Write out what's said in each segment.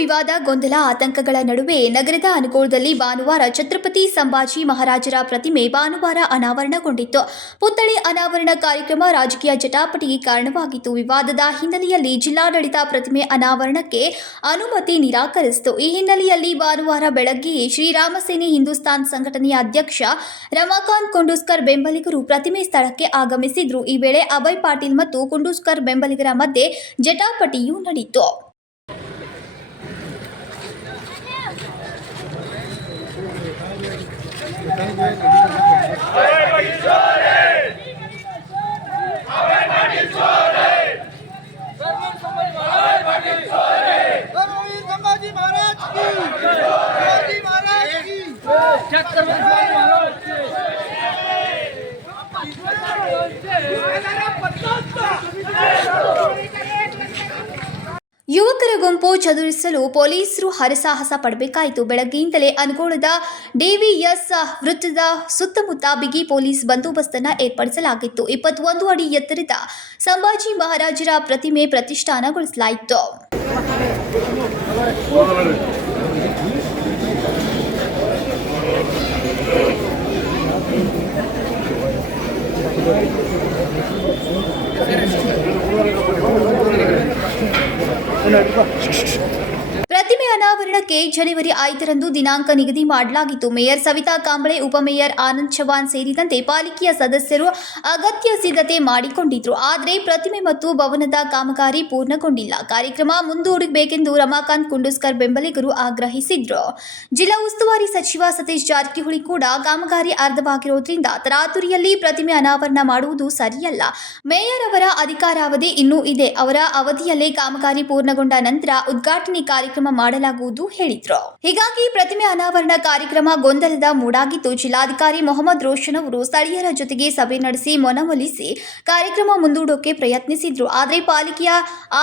ವಿವಾದ, ಗೊಂದಲ, ಆತಂಕಗಳ ನಡುವೆ ನಗರದ ಅನುಕೂಲದಲ್ಲಿ ಭಾನುವಾರ ಛತ್ರಪತಿ ಸಂಭಾಜಿ ಮಹಾರಾಜರ ಪ್ರತಿಮೆ ಭಾನುವಾರ ಅನಾವರಣಗೊಂಡಿತ್ತು. ಪುತ್ಥಳಿ ಅನಾವರಣ ಕಾರ್ಯಕ್ರಮ ರಾಜಕೀಯ ಜಟಾಪಟಿಗೆ ಕಾರಣವಾಗಿತ್ತು. ವಿವಾದದ ಹಿನ್ನೆಲೆಯಲ್ಲಿ ಜಿಲ್ಲಾಡಳಿತ ಪ್ರತಿಮೆ ಅನಾವರಣಕ್ಕೆ ಅನುಮತಿ ನಿರಾಕರಿಸಿತು. ಈ ಹಿನ್ನೆಲೆಯಲ್ಲಿ ಭಾನುವಾರ ಬೆಳಗ್ಗೆಯೇ ಶ್ರೀರಾಮಸೇನೆ ಹಿಂದೂಸ್ತಾನ್ ಸಂಘಟನೆಯ ಅಧ್ಯಕ್ಷ ರಮಾಕಾಂತ್ ಕುಂಡೂಸ್ಕರ್ ಬೆಂಬಲಿಗರು ಪ್ರತಿಮೆ ಸ್ಥಳಕ್ಕೆ ಆಗಮಿಸಿದ್ರು. ಈ ವೇಳೆ ಅಭಯ್ ಪಾಟೀಲ್ ಮತ್ತು ಕುಂಡೂಸ್ಕರ್ ಬೆಂಬಲಿಗರ ಮಧ್ಯೆ ಜಟಾಪಟಿಯೂ ನಡೆಯಿತು ચેક કરવા ಗುಂಪು ಚದುರಿಸಲು ಪೊಲೀಸರು ಹರಸಾಹಸ ಪಡಬೇಕಾಯಿತು. ಬೆಳಗ್ಗೆಯಿಂದಲೇ ಅನುಗೋಳದ ಡಿವಿಎಸ್ ವೃತ್ತದ ಸುತ್ತಮುತ್ತ ಬಿಗಿ ಪೊಲೀಸ್ ಬಂದೋಬಸ್ತನ್ನು ಏರ್ಪಡಿಸಲಾಗಿತ್ತು. ಇಪ್ಪತ್ತೊಂದು ಅಡಿ ಎತ್ತರದ ಸಂಭಾಜಿ ಮಹಾರಾಜರ ಪ್ರತಿಮೆ ಪ್ರತಿಷ್ಠಾನಗೊಳಿಸಲಾಯಿತು. Buna bir bak. ಪ್ರತಿಮೆ ಅನಾವರಣಕ್ಕೆ ಜನವರಿ ಐದರಂದು ದಿನಾಂಕ ನಿಗದಿ ಮಾಡಲಾಗಿತ್ತು. ಮೇಯರ್ ಸವಿತಾ ಕಾಂಬಳೆ ಉಪಮೇಯರ್ ಆನಂದ್ ಚವಾನ್ ಸೇರಿದಂತೆ ಪಾಲಿಕೆಯ ಸದಸ್ಯರು ಅಗತ್ಯ ಸಿದ್ಧತೆ ಮಾಡಿಕೊಂಡಿದ್ರು. ಆದರೆ ಪ್ರತಿಮೆ ಮತ್ತು ಭವನದ ಕಾಮಗಾರಿ ಪೂರ್ಣಗೊಂಡಿಲ್ಲ. ಕಾರ್ಯಕ್ರಮ ಮುಂದೂಡಬೇಕೆಂದು ರಮಾಕಾಂತ್ ಕುಂಡೂಸ್ಕರ್ ಬೆಂಬಲಿಗರು ಆಗ್ರಹಿಸಿದ್ರು. ಜಿಲ್ಲಾ ಉಸ್ತುವಾರಿ ಸಚಿವ ಸತೀಶ್ ಜಾರಕಿಹೊಳಿ ಕೂಡ ಕಾಮಗಾರಿ ಅರ್ಧವಾಗಿರೋದ್ರಿಂದ ತರಾತುರಿಯಲ್ಲಿ ಪ್ರತಿಮೆ ಅನಾವರಣ ಮಾಡುವುದು ಸರಿಯಲ್ಲ. ಮೇಯರ್ ಅವರ ಅಧಿಕಾರಾವಧಿ ಇನ್ನೂ ಇದೆ. ಅವರ ಅವಧಿಯಲ್ಲೇ ಕಾಮಗಾರಿ ಪೂರ್ಣಗೊಂಡ ನಂತರ ಉದ್ಘಾಟನೆ ಕಾರ್ಯಕ್ರಮ ಮಾಡಲಾಗುವುದು ಹೇಳಿದ್ರು. ಹೀಗಾಗಿ ಪ್ರತಿಮೆ ಅನಾವರಣ ಕಾರ್ಯಕ್ರಮ ಗೊಂದಲದ ಮೂಡಾಗಿದ್ದು ಜಿಲ್ಲಾಧಿಕಾರಿ ಮೊಹಮ್ಮದ್ ರೋಷನ್ ಅವರು ಸ್ಥಳೀಯರ ಜೊತೆಗೆ ಸಭೆ ನಡೆಸಿ ಮನವೊಲಿಸಿ ಕಾರ್ಯಕ್ರಮ ಮುಂದೂಡೋಕೆ ಪ್ರಯತ್ನಿಸಿದ್ರು. ಆದರೆ ಪಾಲಿಕೆಯ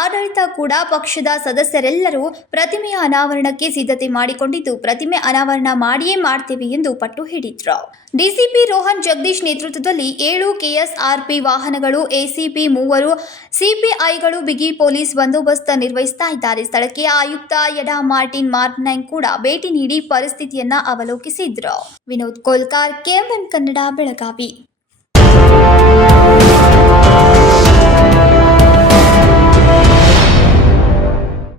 ಆಡಳಿತ ಕೂಡ ಪಕ್ಷದ ಸದಸ್ಯರೆಲ್ಲರೂ ಪ್ರತಿಮೆಯ ಅನಾವರಣಕ್ಕೆ ಸಿದ್ಧತೆ ಮಾಡಿಕೊಂಡಿದ್ದು, ಪ್ರತಿಮೆ ಅನಾವರಣ ಮಾಡಿಯೇ ಮಾಡ್ತೇವೆ ಎಂದು ಪಟ್ಟು ಹಿಡಿದ್ರು. ಡಿಸಿಪಿ ರೋಹನ್ ಜಗದೀಶ್ ನೇತೃತ್ವದಲ್ಲಿ ಏಳು ಕೆಎಸ್ಆರ್ಪಿ ವಾಹನಗಳು ಎಸಿಪಿ ಮೂವರು, ಸಿಪಿಐಗಳು, ಬಿಗಿ ಪೊಲೀಸ್ ಬಂದೋಬಸ್ತ್ ನಿರ್ವಹಿಸ್ತಾ ಇದ್ದಾರೆ. ಸ್ಥಳಕ್ಕೆ ಆಯುಕ್ತ ಯಡಾ ಮಾರ್ಟಿನ್ ಮಾರ್ಟ್ನೈನ್ ಕೂಡ ಭೇಟಿ ನೀಡಿ ಪರಿಸ್ಥಿತಿಯನ್ನ ಅವಲೋಕಿಸಿದ್ರು. ವಿನೋದ್ ಕೋಲ್ಕಾರ್ ಕೆಎಂಎಂ ಕನ್ನಡ ಬೆಳಗಾವಿ.